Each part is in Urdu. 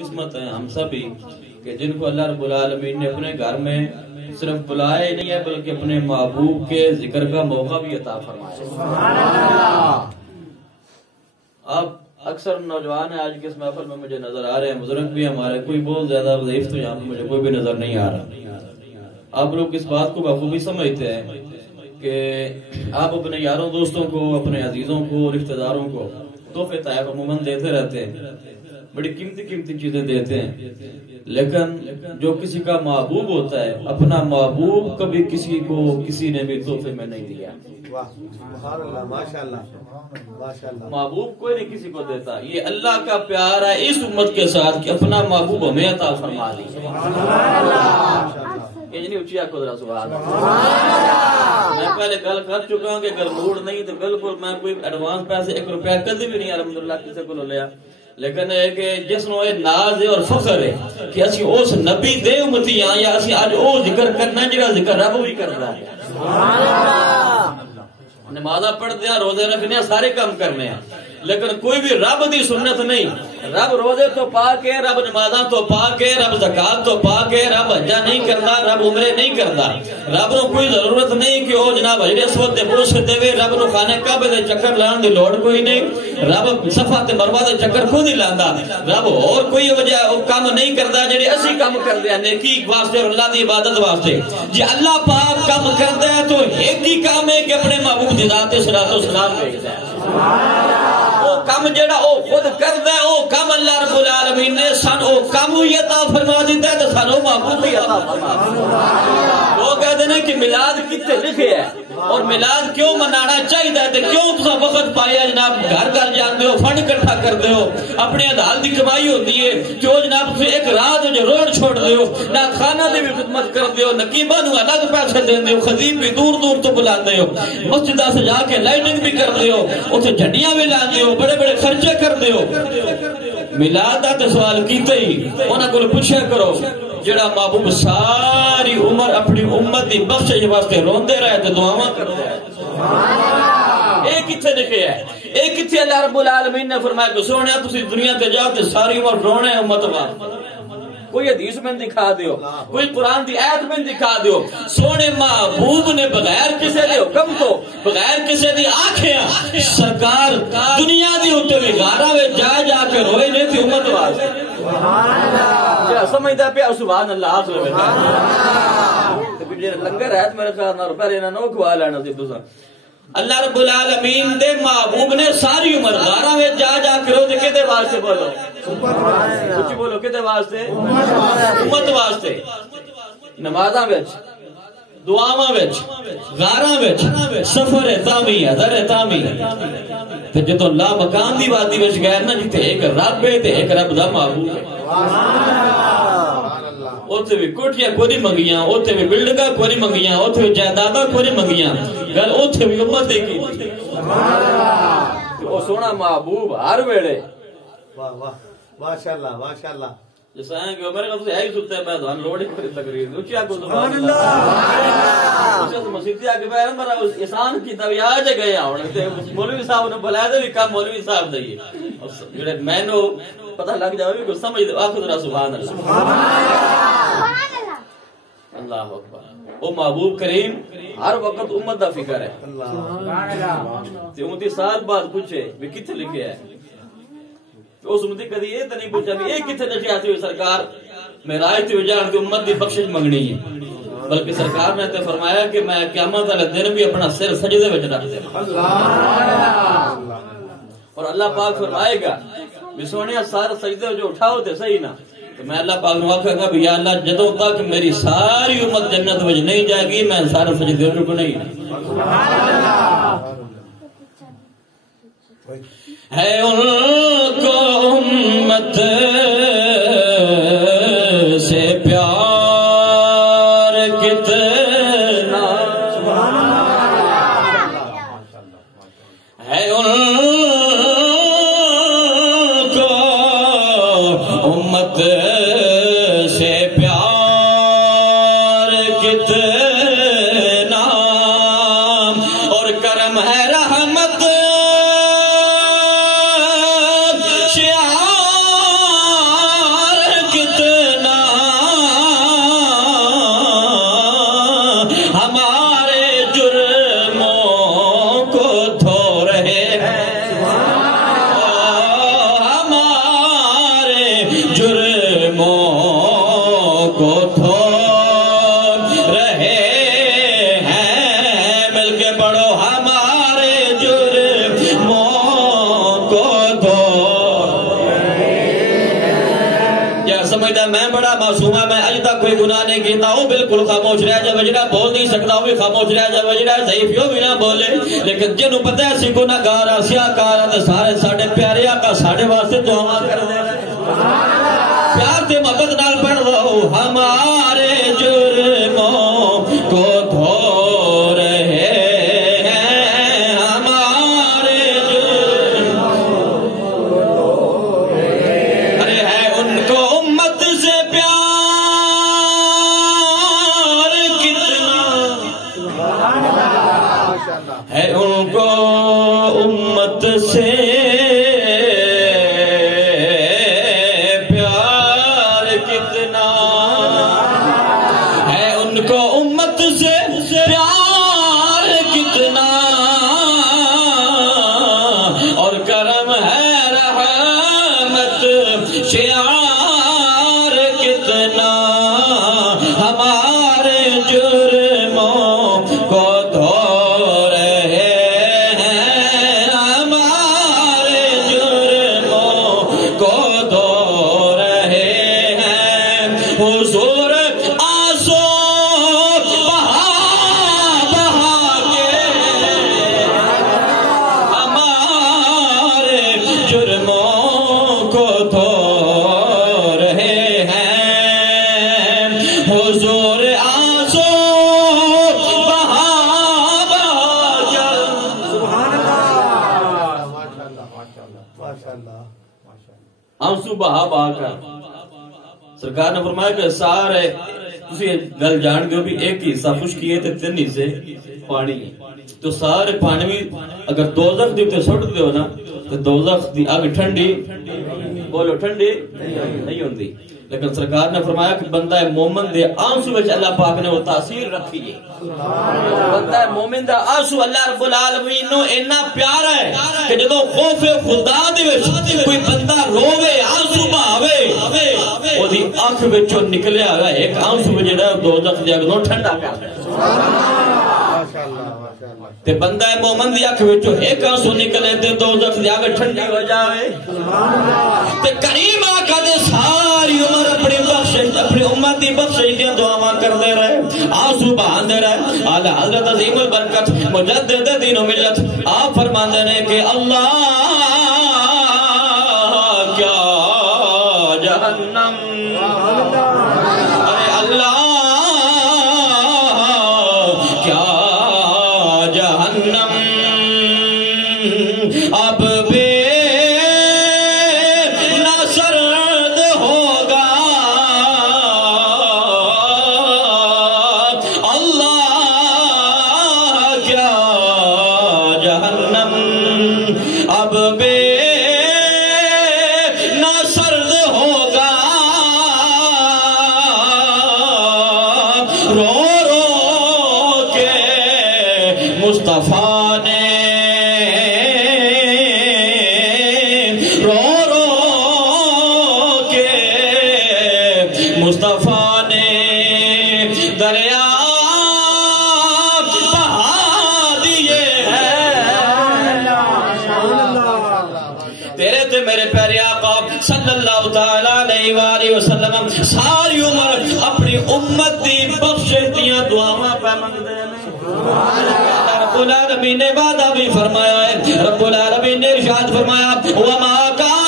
قسمت ہے ہم سبھی کہ جن کو اللہ رب العالمین نے اپنے گھر میں صرف بلائے نہیں ہے بلکہ اپنے محبوب کے ذکر کا موقع بھی عطا فرمایا۔ اب اکثر نوجوان ہیں آج کے اس محفل میں مجھے نظر آ رہے ہیں، بزرگ بھی ہمارے، کوئی بہت زیادہ ضعیف تو یہاں مجھے کوئی بھی نظر نہیں آ رہا۔ آپ لوگ اس بات کو بخوبی سمجھتے ہیں کہ آپ اپنے یاروں دوستوں کو، اپنے عزیزوں کو، رشتہ داروں کو تحفے تحائف عموماً دیتے رہتے ہیں، بڑی قیمتی قیمتی چیزیں دیتے ہیں، لیکن جو کسی کا محبوب ہوتا ہے اپنا محبوب کبھی کسی کو کسی نے بھی تحفے میں نہیں دیا۔ محبوب کوئی نہیں کسی کو دیتا، یہ اللہ کا پیار ہے اس امت کے ساتھ کہ اپنا محبوب ہمیں عطا فرما دی۔ میں پہلے گل کر چکا ہوں کہ اگر موڈ نہیں تو بالکل میں کوئی ایڈوانس پیسے 1 روپیہ کدی بھی نہیں الحمدللہ کسی کو لیا، لیکن ہے کہ جس نو ناز ہے اور فخر ہے کہ اسی اس نبی دے امتی ہاں یا اسی آج او ذکر کرنا جڑا ذکر رب بھی کرتا ہے۔ نمازاں پڑھتے ہیں، روزے رکھنے ہیں، سارے کام کرنے ہیں، لیکن کوئی بھی رب دی سنت نہیں۔ رب روزے تو پاک ہے، رب نمازاں تو پاک ہے، رب زکات تو پاک ہے، رب حجہ نہیں کرتا، رب عمرے نہیں کرتا۔ رب نو کوئی ضرورت نہیں کہ او جناب حجر اسود دے بوس دے، رب نو خانہ کعبہ دے چکر لان دی لوڑ کوئی نہیں، رب صفا تے مروہ دے چکر خود ہی لاندا۔ رب اور کوئی وجہ کام نہیں کرتا جڑے اسی کام کردے ہیں نیکی واسطے اور اللہ دی عبادت واسطے۔ جی اللہ پاک کام کردا ہے تو ایک ہی کام ہے کہ اپنے محبوب دی ذات صلاۃ و سلام بھیجدا ہے۔ وہ کام جڑا او خود کردا ہے، او کام اللہ رب العالمین نے سان او کام ہی عطا فرما دیتا ہے تو سانو محبوب بھی عطا فرما دیتا ہے۔ وہ کہتے ہیں کہ میلاد کتے لکھے ہے اور میلاد کیوں منانا چاہیے تے کیوں تساں وقت پایا جناب گھر گھر جاندے ہو، فنڈ اکٹھا کردے ہو، اپنے ادھال دی کمائی ہوتی ہے کیوں جناب تسی ایک رات جو روڈ چھوڑ دے ہو، نہ خانہ دی بھی خدمت کردے ہو، نقیباں نو الگ پیسے دیندے ہو، خطیب بھی دور دور تو بلاندے ہو، مسجداں سجا کے لائٹنگ بھی کردے ہو، اوتھے جھنڈیاں بھی لاندے ہو، بڑے بڑے خرچے کردے ہو۔ میلاد دا تے سوال کیتے ہی انہاں کول پوچھیا کرو جڑا محبوب ساری عمر اپنی امت دی بخشش واسطے روندے رہے تے دعاواں کردے رہے۔ ایک کتھے لکھے ہے، ایک کتھے اللہ رب العالمین نے فرمایا کہ سونیا تسی دنیا تے جاؤ تے ساری عمر رونے امت واسطے، کوئی حدیث میں دکھا دیو، کوئی قرآن دی آیت میں دکھا دیو۔ سونے محبوب نے بغیر کسے دے حکم تو، بغیر کسے دی آنکھیں سرکار دنیا دی ہوتے ہوئے غارہ میں جا جا کے روئے نے تھی امت واسطے۔ سمجھتا پیا سبحان اللہ آپ لنگر ہے میرے خیال نہ پہلے نہ نو کھوا لینا سی تساں۔ اللہ رب العالمین دے محبوب نے ساری عمر غارہ میں جا جا کے رو دے کدے واسطے بولو کچھ بولو کدے واسطے؟ امت واسطے۔ نمازاں وچ، دعاواں وچ، غاراں وچ، سفر تامی حضر تامی تے جدوں لا مکان دی وادی وچ گئے نا جتے ایک رب ہے تے ایک رب دا محبوب ہے۔ اوتھے بھی کوٹھیاں کوئی منگیاں، اوتھے بھی بلڈنگاں کوئی منگیاں، اوتھے بھی جائیداداں کوئی منگیاں، گل اوتھے بھی امت دی کی او سونا محبوب ہر ویلے۔ واہ واہ ماشاءاللہ ماشاءاللہ۔ جس آئیں کہ میرے قدر سے ہے ہی سکتے ہیں بیدوان لوڑی کری تقریر اچھی آگو سبحان اللہ اسے تو مسیحتی آگے بیرم برا احسان کی تب یہ آجے گئے آؤنے مولوی صاحب نے بلائے دے بھی کام مولوی صاحب دئیے جڑے میں نو پتہ لگ جاوے بھی کچھ سمجھ دے آخر رہا سبحان اللہ اللہ اکبر۔ وہ محبوب کریم ہر وقت امت دا فکر ہے۔ تے امتی سال بعد پوچھے بھی کتھے لکھے ہے، اس امتی کدی یہ تو نہیں پوچھا بھی یہ کتنے لکھے آتے ہوئے سرکار معراج تے جان دی امت دی بخشش منگنی ہے، بلکہ سرکار نے تے فرمایا کہ میں قیامت والے دن بھی اپنا سر سجدے وچ رکھ دے اور اللہ پاک فرمائے گا بھی سونیا سارا سجدے جو اٹھاؤ تے صحیح نہ، تو میں اللہ پاک نو آکھاں گا بھی یا اللہ جدوں تک میری ساری امت جنت وچ نہیں جائے گی میں سارا سجدے رکو نہیں۔ ہے ان کو امت سے پیار کتنا، ہے ان کو امت سے پیار کتنا اور کرم ہے رحمت شعار جہاں سمجھتا میں بڑا معصوم ہے، میں اج تک کوئی گناہ نہیں کیتا، وہ بالکل خاموش رہ جائے، جڑا بول نہیں سکتا وہ بھی خاموش رہ جائے، جڑا ضعیف وہ بھی نہ بولے۔ لیکن جنوں پتہ ہے اسی گناہگار ہاں، سیاہکار ہاں، تے سارے ساڈے پیارے آقا ساڈے واسطے دعاواں کردے پیار تے محبت نال پڑھ دو، ہمارے جرموں کو دھو رہے ہیں، ہمارے جرموں ارے ہے ان کو امت سے پیار کتنا، ہے ان کو امت سے شعار کتنا، ہمارے جرموں کو دھو رہے ہیں، ہمارے جرموں کو دھو رہے ہیں، حضور آنسو بہا بہا کے ہمارے جرموں کو دھو حضور آنسو بہا بہا کر، سبحان اللہ، آنسو بہا بہا کر۔ سرکار نے فرمایا کہ سارے تسی گل جان گے بھی ایک حصہ خشکی ہے تے 3 حصے پانی ہے، تو سارے پانی بھی اگر دوزخ دی تے سٹ دیو نا تو دوزخ دی اگ ٹھنڈی، بولو ٹھنڈی نہیں ہوندی، لیکن سرکار نے فرمایا کہ بندہ مومن دے آنسو وچ اللہ پاک نے وہ تاثیر رکھی ہے، بندہ مومن دا آنسو اللہ رب العالمین نو اتنا پیارا ہے کہ جدو خوف خدا دے وچ کوئی بندہ روے آنسو بہاوے او دی اکھ وچوں نکلیا ہوا ایک آنسو جڑا دوزخ دی اگ نو ٹھنڈا کر تے بندہ مومن دی اکھ وچوں ایک آنسو نکلے تے دوزخ دی اگ ٹھنڈی ہو جاوے۔ تے کریم آقا دے ساری عمر اپنی بخشش اپنی امت دی بخشش دی دعاواں کردے رہے، آنسو بہاندے رہے۔ اعلی حضرت عظیم البرکت مجدد دین و ملت آپ فرماندے نے کہ اللہ کیا جہنم، ارے اللہ کیا جہنم اب بے نہ سرد ہوگا، اللہ کیا جہنم اب بے نہ سرد ہوگا، رو رو کے مصطفیٰ نے مصطفیٰ نے دریا بہا دیے ہیں، تیرے تے میرے پیارے آقا صلی اللہ تعالیٰ علیہ وآلہ وسلم ساری عمر اپنی امت دی بخشش دیاں دعاواں پہ منگدے ہیں۔ رب العالمین نے وعدہ بھی فرمایا ہے، رب العالمین نے ارشاد فرمایا وَمَا كَانَ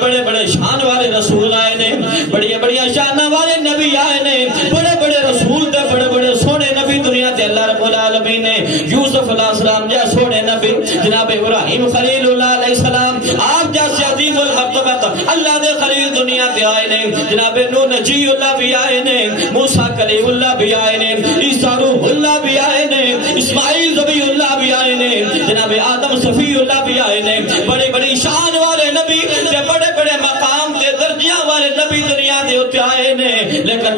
بڑے بڑے شان والے رسول آئے نے، بڑی بڑی شان والے نبی آئے نے، بڑے بڑے رسول تے بڑے بڑے سونے نبی دنیا تے اللہ رب العالمین نے یوسف علیہ السلام جا سونے نبی، جناب ابراہیم خلیل اللہ علیہ السلام آپ جیسے عظیم المرتبت اللہ دے خلیل دنیا تے آئے نے، جناب نوح نجی اللہ بھی آئے نے، موسیٰ کلیم اللہ بھی آئے نے، عیسیٰ روح اللہ بھی آئے نے، اسماعیل ذبیح اللہ بھی آئے نے، جناب آدم صفی اللہ بھی آئے نے، بڑے بڑی شان والے نبی تے بڑے بڑے مقام تے درجیاں والے نبی دنیا دے اتے آئے نے، لیکن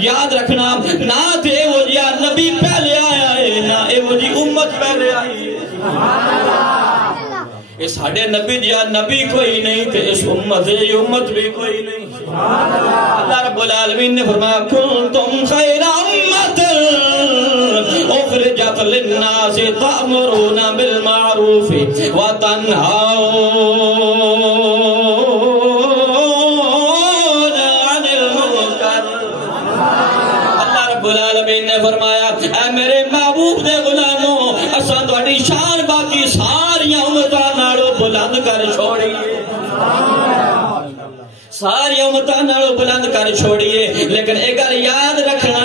یاد رکھنا نہ تے وہ جیا نبی پہلے آیا ہے نہ اے وہ جی امت پہلے آئی ہے۔ اس ساڑھے نبی دیا نبی کوئی نہیں تھے، اس امت سے امت بھی کوئی نہیں. اللہ رب العالمین نے فرمایا کنتم خیر امت اخرجت للناس تأمرون بالمعروف وتنہون عن المنکر. اللہ رب العالمین نے فرمایا اے میرے محبوب دے غلاموں، اساں تہاڈی شان باقی ساری امتاں نالوں بلند کر چھوڑیے، ساری امتاں نالوں بلند کر چھوڑیے. لیکن ایک گل یاد رکھنا،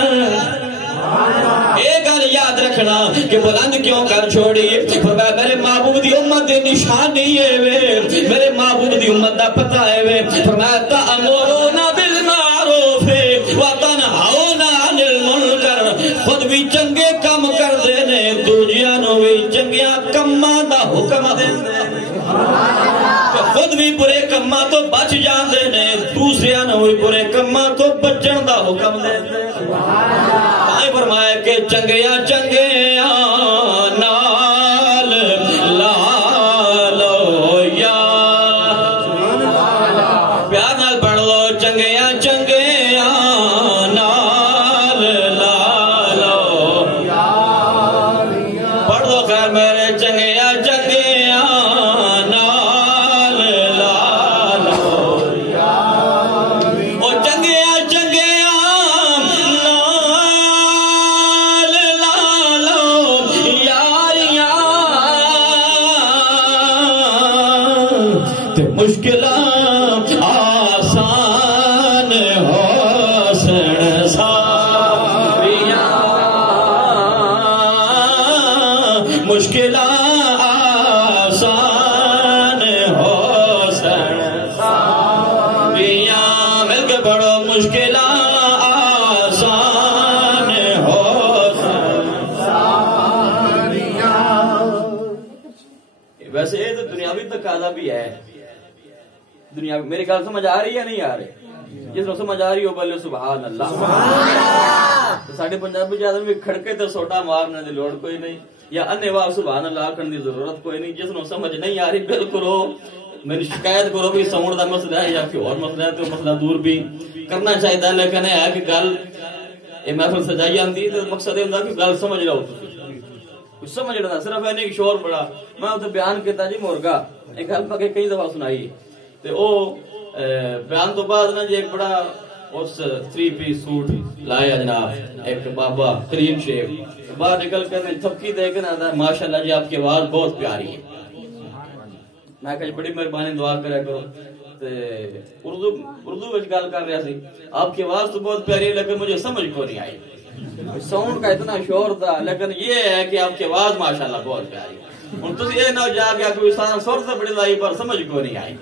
ایک گل یاد رکھنا کہ بلند کیوں کر چھوڑیے. فرمایا میرے محبوب دی امت دی نشانی ہے وے، میرے محبوب دی امت دا پتہ ہے وے. فرمایا تأمرون بالمعروف وتنہون عن المنکر. خود بھی چنگے کم کر دینے، دوجیاں نو بھی چنگیاں کماں دا حکم دیندے، خود بھی برے کماں تو بچ جاندے نے، دوسریاں نو بھی برے کماں تو بچن دا حکم دیندے. فرمایا کہ چنگیاں چنگیاں نال لا لو یا پیار نال پڑھ لو، چنگیاں چنگیاں نال لا لو. پڑھ لو خیر میرے چنگیاں چنگیاں نال لا لو، اور چنگیاں چنگیاں مشکلات آسان ہو سن ساریاں، مشکلات آسان ہو سن ساریاں. مل کے پڑھو مشکلات آسان ہو سن ساریاں. ویسے یہ تو دنیاوی تقاضا بھی ہے. دنیا میری گل سمجھ آ رہی ہے نہیں آ رہی؟ جس کو سمجھ آ رہی ہو بولے سبحان اللہ. ساڈے پنجابی جادن بھی کھڑکے تے سوٹا مارنے دی لوڑ کوئی نہیں، یا انے واہ سبحان اللہ آکھن دی ضرورت کوئی نہیں. جس کو سمجھ نہیں آ رہی بالکل ہو میری شکایت کرو بھی ساؤنڈ دا مسئلہ ہے یا کوئی اور مسئلہ ہے، تو مسئلہ دور بھی کرنا چاہیے. لیکن یہ ہے کہ گل یہ محفل سجائی آندی تو مقصد یہ ہوندا کہ گل سمجھ لو، کچھ سمجھ لینا. صرف ہے نہیں کہ شور بڑا میں اتنے بیان کیتا جی مرغا ایک گل میں کئی دفعہ سنائی تے او بیان تو بعد نا جی ایک بڑا اس 3 پیس سوٹ لایا جناب ایک بابا کریم شیخ باہر نکل کر میں تھپکی دے کے نا ماشاءاللہ جی آپ کی آواز بہت پیاری ہے. میں کہا بڑی مہربانی دعا کریا کرو. تے اردو وچ گل کر رہا سی، آپ کی آواز تو بہت پیاری ہے لیکن مجھے سمجھ کو نہیں آئی. ساؤنڈ کا اتنا شور تھا لیکن یہ ہے کہ آپ کی آواز ماشاءاللہ بہت پیاری ہے. ہوں تسی یہ نہ جا کے کوئی سر سے بڑی لائی پر سمجھ کو نہیں آئی.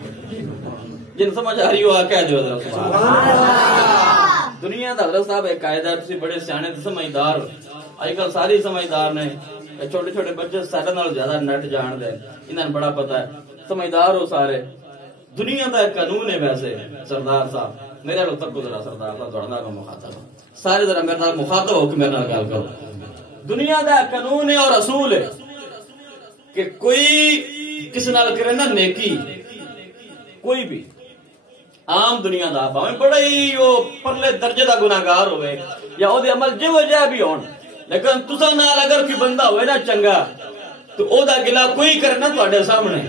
جن سمجھ آ رہی ہو کہہ دیو ذرا سبحان اللہ. دنیا دا حضرت صاحب ایک قاعدہ ہے، تسی بڑے سیانے تے سمجھدار اج کل ساری سمجھدار نے. چھوٹے چھوٹے بچے ساڈے نال زیادہ نٹ جان دے، انہاں نوں بڑا پتہ ہے، سمجھدار ہو سارے. دنیا دا ایک قانون ہے ویسے سردار صاحب میرے لو تک ذرا سردار صاحب تھوڑا نال مخاطب سارے ذرا میرے نال مخاطب ہو کے میرے نال گل کرو. دنیا دا قانون ہے اور اصول ہے کہ کوئی کس نال کرے نا نیکی، کوئی بھی عام دنیا دا بھاویں بڑا ہی وہ پرلے درجے دا گناہگار ہوئے یا او دے عمل جو جا بھی ہون، لیکن تساں نال اگر کوئی بندہ ہوئے نا چنگا تو او دا گلا کوئی کرے نا تواڈے سامنے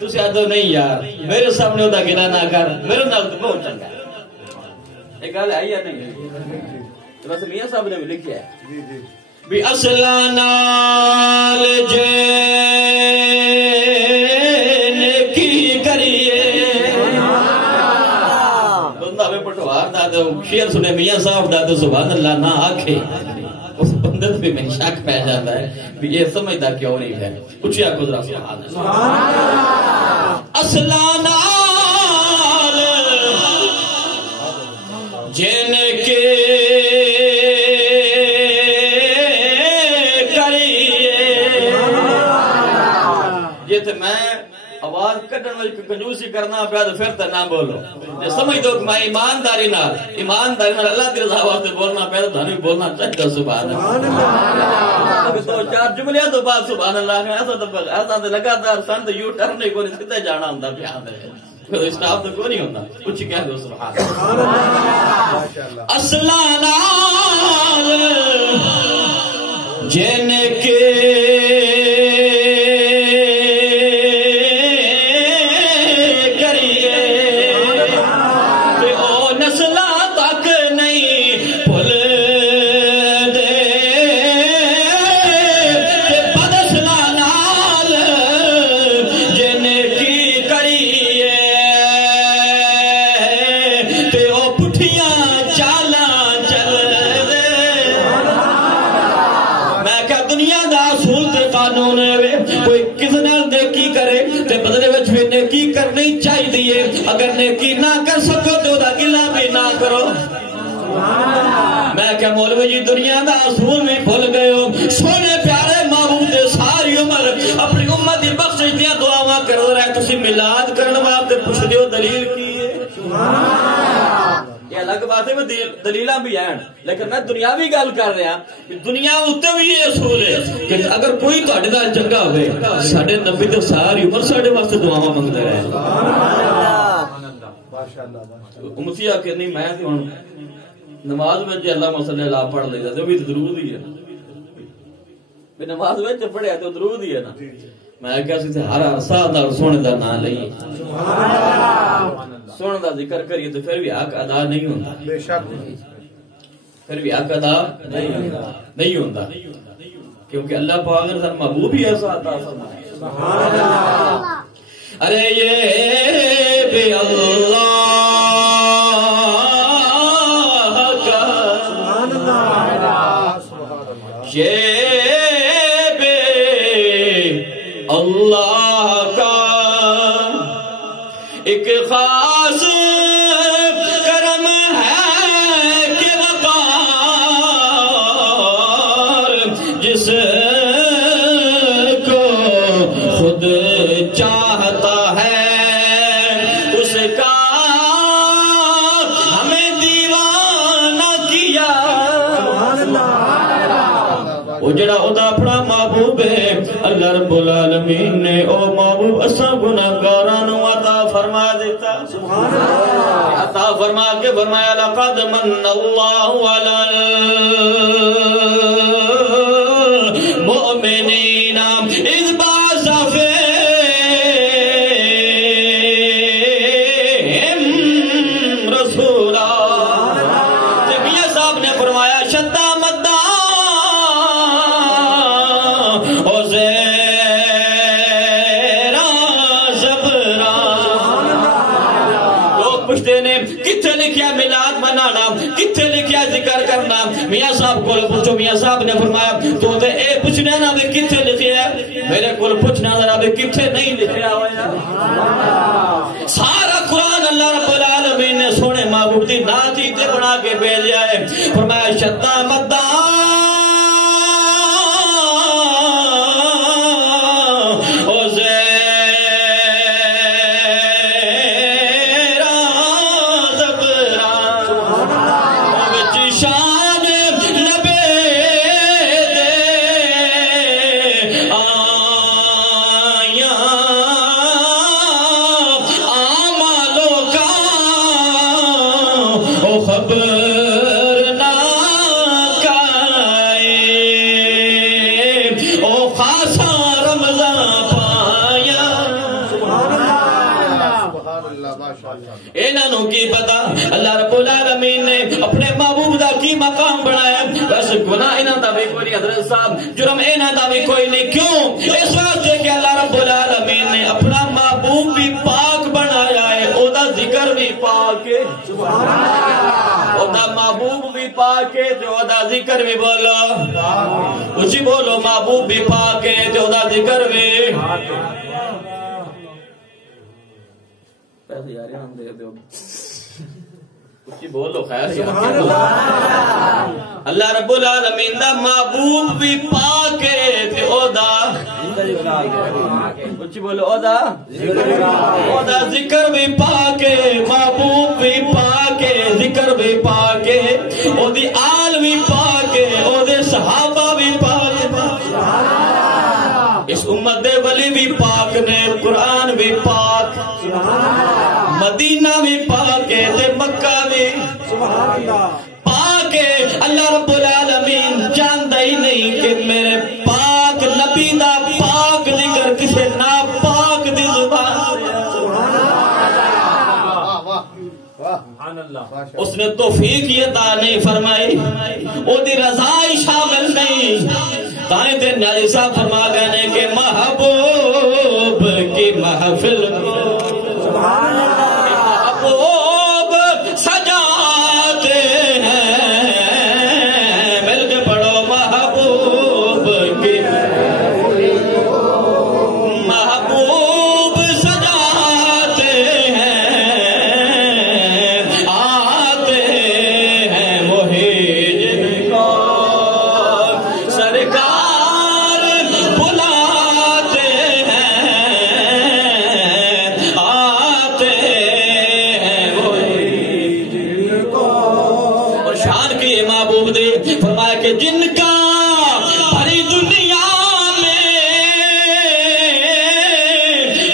تسی آدھو نہیں یار میرے سامنے او دا گلا نہ کر، میرے نال تو بہت چنگا ہے. ایک گل ہے یا نہیں؟ بس میاں صاحب نے بھی لکھیا ہے بھی اصلا نال جے نیکی کریے. بندہ میں پٹوار دا تو شعر سنے میاں صاحب دا تو سبحان اللہ نہ آکھے اس بندے پہ میں شک پہ جاتا ہے بھی یہ سمجھدا کیوں نہیں ہے. اچھیا گزرا سبحان اللہ. اصلا نال جن کے میں آواز کڈن وچ کنجوسی کرنا پیا تو پھر تے نہ بولو. سمجھ دو کہ میں ایمانداری نال اللہ کی رضا واسطے بولنا پہ تو بھی بولنا چاہتا سبحان اللہ تو چار جملیاں تو بعد سبحان اللہ ایسا تو لگاتار سن تو یو ٹرن نہیں کوئی سیدھے جانا ہوندا پیا ہے اسٹاف تو کوئی نہیں ہوندا کچھ کہہ دو سبحان اللہ اصلا نال جن کے اگر نیکی نہ کر سکو تو دا گلہ بھی نہ کرو میں کہ مولوی جی دنیا دا اصول بھی بھول گئے ہو سونے پیارے محبوب دے ساری عمر اپنی امت دی بخشش دیا دعاواں کر رہے تسی میلاد کرنے واسطے پوچھ دیو دلیل کی ہے یہ الگ بات ہے دلیلاں بھی ہیں لیکن میں دنیاوی گل کر رہا دنیا اتے بھی یہ اصول ہے کہ اگر کوئی تہاڈے نال چنگا ہوئے ساڈے نبی تے ساری عمر ساڈے واسطے دعاواں منگدا رہے امتیا کہ نہیں میں کہ ہن نماز وچ اللہم صلی اللہ پڑھ لیدا تے بھی درود ہی ہے بھی نماز وچ پڑھیا تے درود ہی ہے نا میں کہا سی ہر سال نال سونے دا نام لئیے سونے دا ذکر کریے تو پھر بھی حق ادا نہیں ہوندا بے شک پھر بھی حق ادا نہیں ہوندا کیونکہ اللہ پاک نے سن محبوب ہی ایسا عطا فرمایا سبحان اللہ ارے یہ بے اللہ کا سبحان اللہ یہ بے اللہ کا ایک خاص کرم ہے کہ وقار جس کو خود چاہتا ہے اس کا ہمیں دیوانہ کیا وہ جڑا ادا اپنا محبوب ہے اللہ رب العالمین نے او محبوب اساں گناہگاراں نو عطا فرما دیتا سبحان اللہ عطا فرما کے فرمایا لقد من اللہ علی المؤمنین اذ بعث فیہم رسولا میاں صاحب نے فرمایا شدہ مدہ کتھے لکھیا میلاد منانا کتھے لکھیا ذکر کرنا میاں صاحب کو پوچھو میاں صاحب نے فرمایا تو تے اے پوچھنا نہ بھی کتھے لکھیا میرے کو پوچھنا ذرا بھی کتھے نہیں لکھیا ہویا سارا قرآن اللہ رب العالمین نے سونے محبوب دی نعت ہی تے بنا کے بھیجا ہے فرمایا شدہ مدہ انہوں کی پتا اللہ رب العالمین نے اپنے محبوب دا کی مقام بنایا بس گناہ انہوں دا بھی کوئی نہیں حضرت صاحب جرم انہوں دا بھی کوئی نہیں کیوں اس واسطے کہ اللہ رب العالمین نے اپنا محبوب بھی پاک بنایا ہے او دا ذکر بھی پاک ہے سبحان اللہ او دا محبوب بھی پاک ہے تو او دا ذکر بھی بولو اسی بولو محبوب بھی پاک ہے تو او دا ذکر بھی بولو خیر اللہ رب العالمین دا محبوب بھی پاک ہے تے او دا اچھی بولو اودا ذکر بھی پاکے محبوب بھی پاکے ذکر بھی پاکے او دی آل بھی پاکے او دے صحابہ بھی پاکے اس امت دے ولی بھی پاک نے قرآن بھی پاک مدینہ بھی پاکے تے مکہ بھی پاکے اللہ رب العالمین جاندہ ہی نہیں کہ میرے پاک نبی دا پاک ذکر کسے نا پاک دی زبان اس نے توفیق یہ عطا نہیں فرمائی او دی رضائی شامل نہیں تائیں تے نیازی صاحب فرما گئے کہ محبوب کی محفل کو محبوب سجاتے ہیں مل کے پڑھو محبوب کی محبوب سجاتے ہیں آتے ہیں وہی جن کو سرکار بلاتے ہیں آتے ہیں وہی جن کو اور شان کی محبوب دے فرمایا کہ جن کا بھری دنیا میں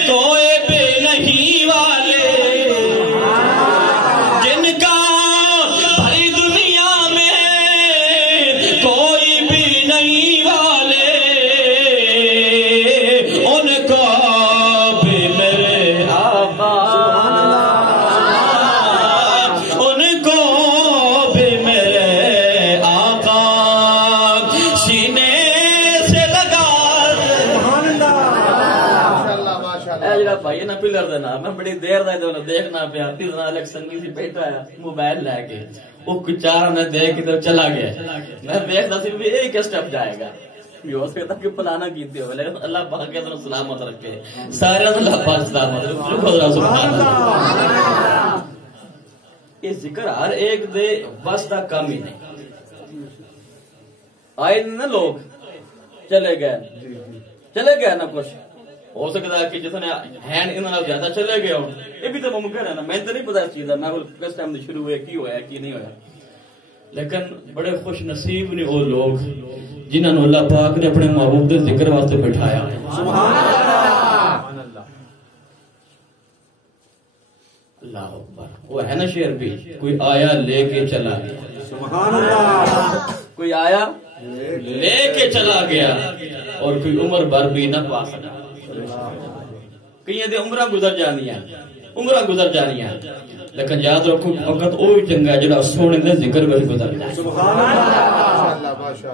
کوئی بے نہیں والے جن کا بھری دنیا میں کوئی بھی نہیں والے ان کو بھی میرے آقا ان کو بھی میرے آقا سینے سے لگا اے جڑا بھائی نا پلر دینا میں بڑی دیر دا ادھر دیکھنا پیا تیزنا الگ سنگی سی بیٹھا ہے موبائل لے کے وہ کچار نے دیکھ ادھر چلا گیا میں دیکھتا سی بھی ایک سٹیپ جائے گا یہ ہو سکتا کہ پلانا کیتے ہو لیکن اللہ پاک کے اندر سلامت رکھے سارے اللہ پاک سلامت رکھے سبحان اللہ یہ ذکر ہر ایک دے بس دا کام ہی نہیں آئے نا لوگ چلے گئے نا کچھ ہو سکتا ہے کہ جتنے ہینڈ انہوں زیادہ چلے گئے ہوں یہ بھی تو ممکن ہے نا میں تو نہیں پتا اس چیز ہے میں کس ٹائم سے شروع ہوئے کی ہویا کی نہیں ہویا لیکن بڑے خوش نصیب نے وہ لوگ جنہوں نے اللہ پاک نے اپنے محبوب دے ذکر واسطے بٹھایا اللہ اکبر وہ ہے نا شعر بھی کوئی آیا لے کے چلا گیا کوئی آیا لے کے چلا گیا اور کوئی عمر بھر بھی نہ پا سکا کئی دے عمرہ گزر جانی ہیں لیکن یاد رکھو وقت وہی چنگا ہے جڑا سونے دے ذکر وچ گزر جائے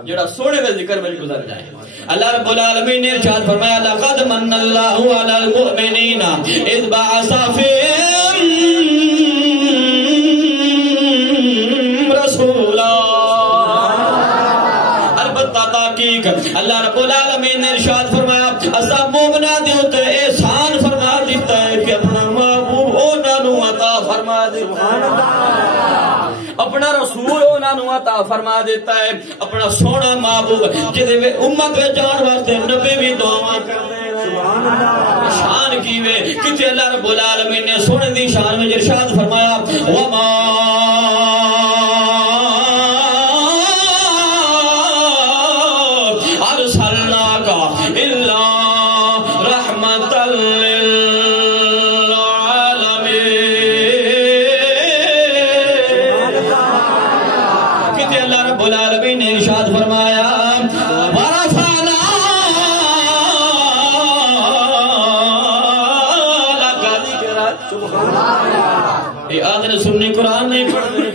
جڑا سونے دے ذکر وچ گزر جائے اللہ رب العالمین نے ارشاد فرمایا لقد من اللہ علی المؤمنین اذ بعث فیہم رسولا تحقیق اللہ رب العالمین نے ارشاد فرمایا اسا مومناں دے اوتے احسان فرما دیتا ہے کہ اپنا محبوب انہاں نوں عطا فرما دیتا ہے اپنا رسول انہاں نوں عطا فرما دیتا ہے اپنا سونا محبوب جدے وچ امت وچ جان واسطے نبی بھی دعاواں کردے ہیں سبحان اللہ شان کی وے کتے اللہ رب العالمین نے سونے دی شان وچ ارشاد فرمایا وما سنی قرآن نہیں پڑھتے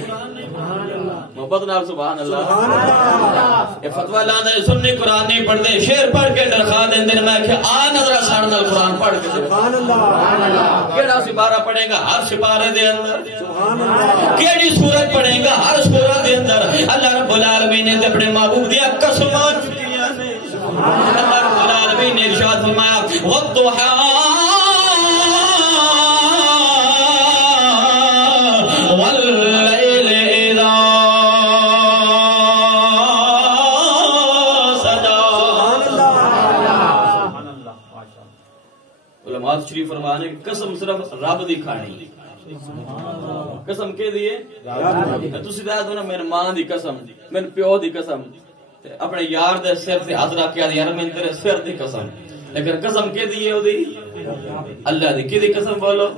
محبت نال سبحان اللہ یہ فتوہ لاندہ سنی قرآن نہیں پڑھتے شعر پڑھ کے ڈرخوا دیں دن میں کہ آ نظرہ ساڑھ نال قرآن پڑھ کے سبحان اللہ کیڑا سپارہ پڑھے گا ہر سپارے دے اندر کیڑی سورت پڑھے گا ہر سورت دے اندر اللہ رب العالمین نے اپنے محبوب دیا قسمات چکیاں نے اللہ رب العالمین نے ارشاد فرمایا والضحیٰ تشریف فرما نے قسم صرف رب دی کھانی قسم کے دیے تسی دے دو نا میرے ماں دی قسم میرے پیو دی قسم اپنے یار دے سر تے ہاتھ رکھ کے یار میں تیرے سر دی قسم لیکن قسم کے دیے او دی اللہ دی کی دی قسم بولو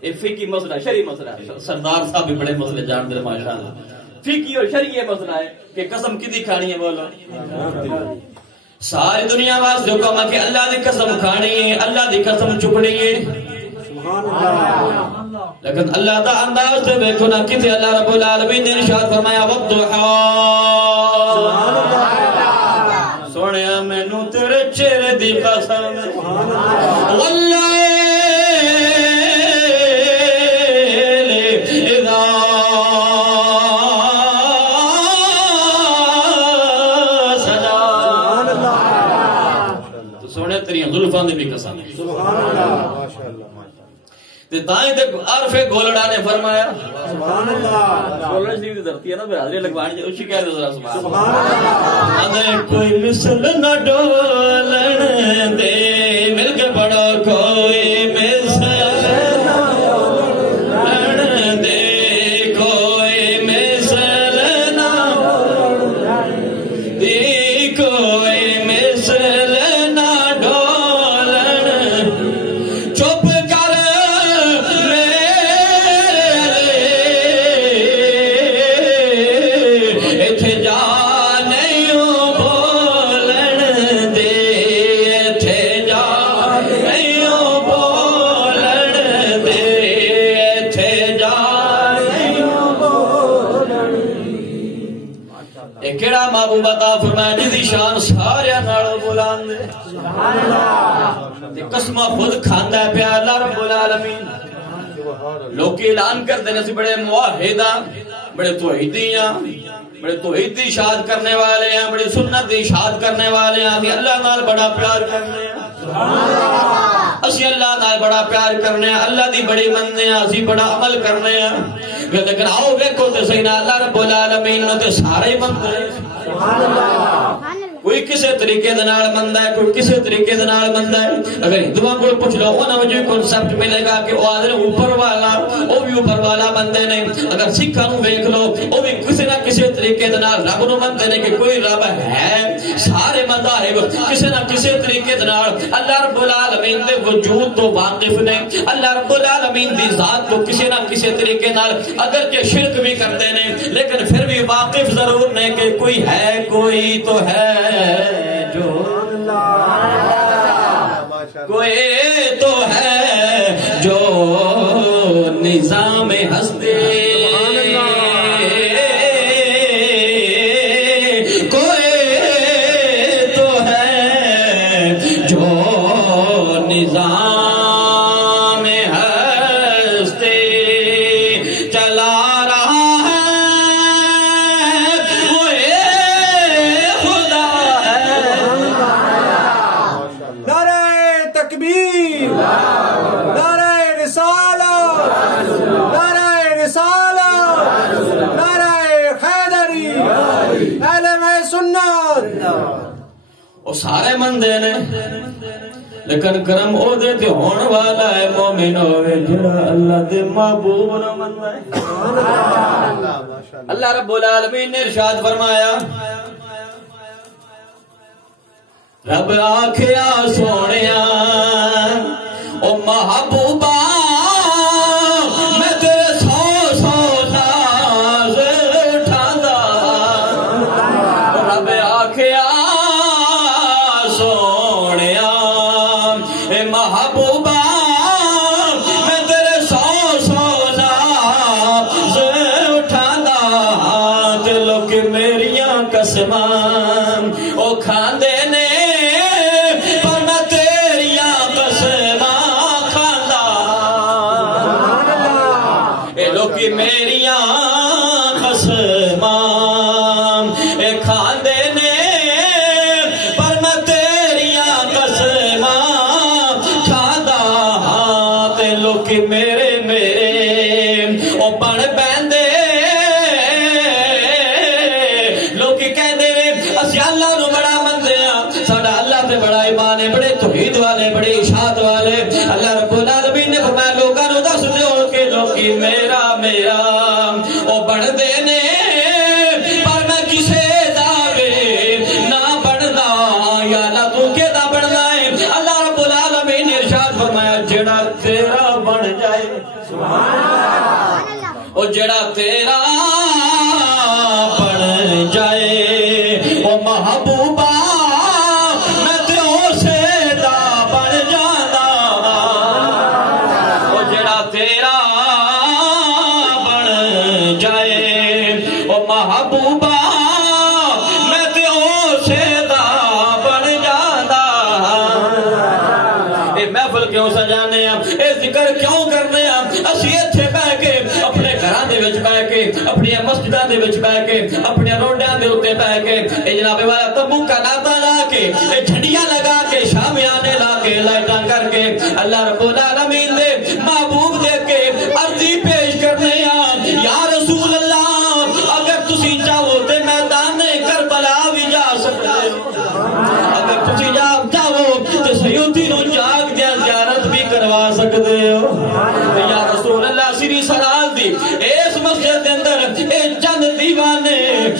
اے فقہی مسئلہ شرعی مسئلہ سردار صاحب بھی بڑے مسئلے جان دے ماشاءاللہ فقہی اور شرعی مسئلہ ہے کہ قسم کی دی کھانی ہے بولو ساری دنیا واسطے حکم ہے کہ اللہ دی قسم کھانی ہے اللہ دی قسم چپڑی ہے لیکن اللہ دا انداز سے دیکھو نا کتے اللہ رب العالمین نے ارشاد فرمایا والضحا سونیا مینوں تیرے چہرے دی قسم واللیل اذا سجا تو سونے تیری زلفاں دی بھی قسم سبحان اللہ ماشاءاللہ تے تائیں تے عرف گولڑا نے فرمایا سبحان اللہ گولڑا شریف دی دھرتی ہے نا پھر حاضری لگوانی جو اسی کہہ دے ذرا سبحان اللہ اگر کوئی مثل نہ ڈولن دے مل کے پڑھو کوئی مثل نہ ڈولن دے کوئی مثل نہ ڈولن دے کوئی مثل نہ ڈولن چپ کیڑا محبوب عطا فرمایا جدی شان سارے نالوں بلند ہے سبحان اللہ تے قسم خود کھاندا ہے پیا اللہ رب العالمین لوگ اعلان کرتے ہیں بڑے موحداں بڑے توحیدیاں بڑے توحید دی اشاعت کرنے والے ہیں بڑے سنت دی اشاعت کرنے والے ہیں کہ اللہ نال بڑا پیار کرنے ہیں سبحان اللہ اسی اللہ نال بڑا پیار کرنے ہیں اللہ دی بڑی مننے ہیں اسی بڑا عمل کرنے ہیں لیکن آؤ ویکھو تے سینا اللہ رب العالمین نے تے سارے بندے سبحان اللہ کوئی کسے طریقے دے نال مندا ہے کوئی کسے طریقے دے نال مندا ہے اگر ہندوؤں کو پوچھ لو انہاں وچ کنسپٹ ملے گا کہ او آدھے اوپر والا او بھی اوپر والا بندے نے اگر سکھاں نو دیکھ لو او بھی کسے نہ کسے طریقے دے نال رب نو منتے نے کہ کوئی رب ہے سارے مذاہب کسے نہ کسے طریقے دے نال اللہ رب العالمین دے وجود تو واقف نے اللہ رب العالمین دی ذات تو کسے نہ کسے طریقے نال اگرچہ شرک بھی کرتے نے لیکن پھر بھی واقف ضرور نے کہ کوئی ہے کوئی تو ہے جو کوئی تو ہے جو نظام ہستی کوئی تو ہے جو نظام ہستی چلا رہا ہے وہ سارے مندے نے لیکن کرم او دے تے ہون والا ہے مومن ہوئے جڑا اللہ دے محبوب نہ مندا ہے اللہ رب العالمین نے ارشاد فرمایا رب آکھیا سونیا او محبوبا میں تیرے سو ناز اٹھاندا رب آکھیا سونیا اے محبوبا میں تیرے سو ناز اٹھاندا تے لوگ میریاں قسماں او کھاندے نے میریاں قسماں اے کھاندے نے پر میں تیریاں قسماں کھاندا تے لوگ میرے او بن بیندے لوگ کہندے اسی اللہ نو بڑا مندے جڑا تیرا بن جائے وہ محبوبہ میں تے اسے دا بن جانا وہ جڑا تیرا بن جائے وہ محبوبہ میں تے اسے دا بن جانا اے محفل کیوں سجانے ہیں اے ذکر کیوں کرنے ہیں اسی اتھے بہ کے اپنے گھراں دے وچ بہ کے اپنی مسجداں دے وچ بہ کے اپنے روڈاں دے اوتے بہ کے اے جناب والا تمبو کا ناتا لا کے اے جھنڈیاں لگا کے شامیانے لا کے لائٹاں کر کے اللہ رب العالمین دے محبوب دے کے عرضی پیش کرنے ہیں یا رسول اللہ اگر تسی چاہو تے میدان کربلا بھی جا سکتے ہو اگر تسی چاہو تے سیوتی نو جاگ دیا زیارت بھی کروا سکتے ہو یا رسول اللہ سری سرال دی اس مسجد دے اندر اے چند دیوانے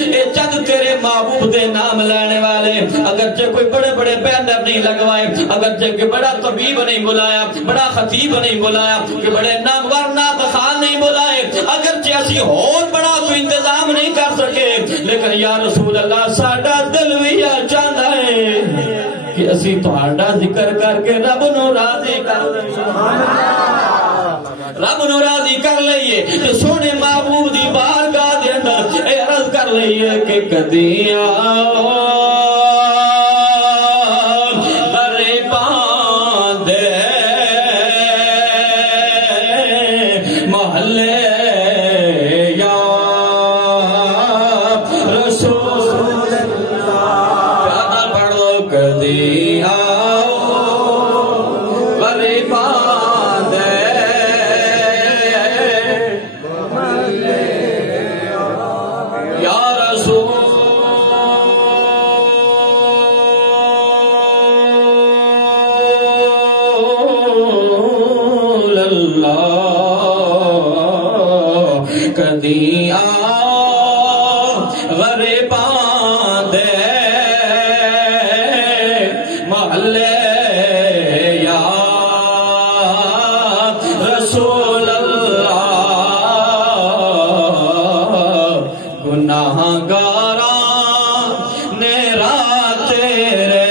اے چند تیرے محبوب دے نام لینے والے اگرچہ کوئی بڑے بڑے بینر نہیں لگوائے اگرچہ کوئی بڑا طبیب نہیں بلایا بڑا خطیب نہیں بلایا کہ بڑے نامور نام خان نہیں بلائے اگرچہ اسی اور بڑا کوئی انتظام نہیں کر سکے لیکن یا رسول اللہ ساڈا دل بھی چاہتا ہے کہ اسی تہاڈا ذکر کر کے رب نو راضی کر لئیے رب نو راضی کر لئیے تے سونے محبوب دی بارگاہ دے اندر اے عرض کر لئیے کہ کدی آؤ غریباں دے محلے یا رسول اللہ پڑھ لو کدی آؤ غریباں دے یا رسول اللہ کدی آؤ غریباں دے محلے یا رسول اللہ گناہ گاراں نے راہ تیرے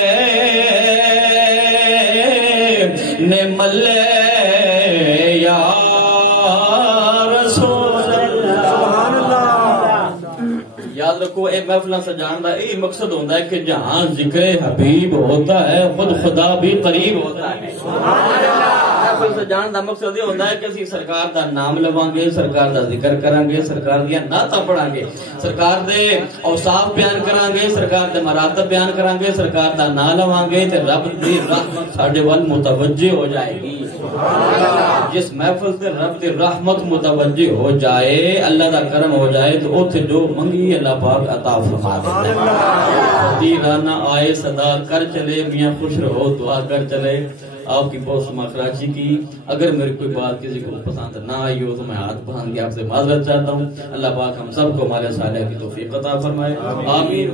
نے ملے یا رسول اللہ یاد رکھو اے محفلہ سجان دا اے مقصد ہوتا ہے کہ جہاں ذکر حبیب ہوتا ہے خود خدا بھی قریب ہوتا ہے محفل سجان دا مقصد یہ ہوتا ہے کہ اسی سرکار دا نام لواں گے سرکار دا ذکر کریں گے سرکار دیا نعتاں پڑھاں گے سرکار دے اوصاف بیان کریں گے سرکار دے مراتب بیان کریں گے سرکار دا نام لواں گے تے رب دی رحمت ساڈے ول متوجہ ہو جائے گی جس محفل سے رب دی رحمت متوجہ ہو جائے اللہ دا کرم ہو جائے تو اوتھے جو منگی اللہ پاک عطا فرما دیتا ہے دیرانہ آئے صدا کر چلے میاں خوش رہو دعا کر چلے آپ کی بہت سما کراچی کی اگر میری کوئی بات کسی کو پسند نہ آئی ہو تو میں ہاتھ باندھ کے آپ سے معذرت چاہتا ہوں اللہ پاک ہم سب کو ہمارے صالح کی توفیق عطا فرمائے آمین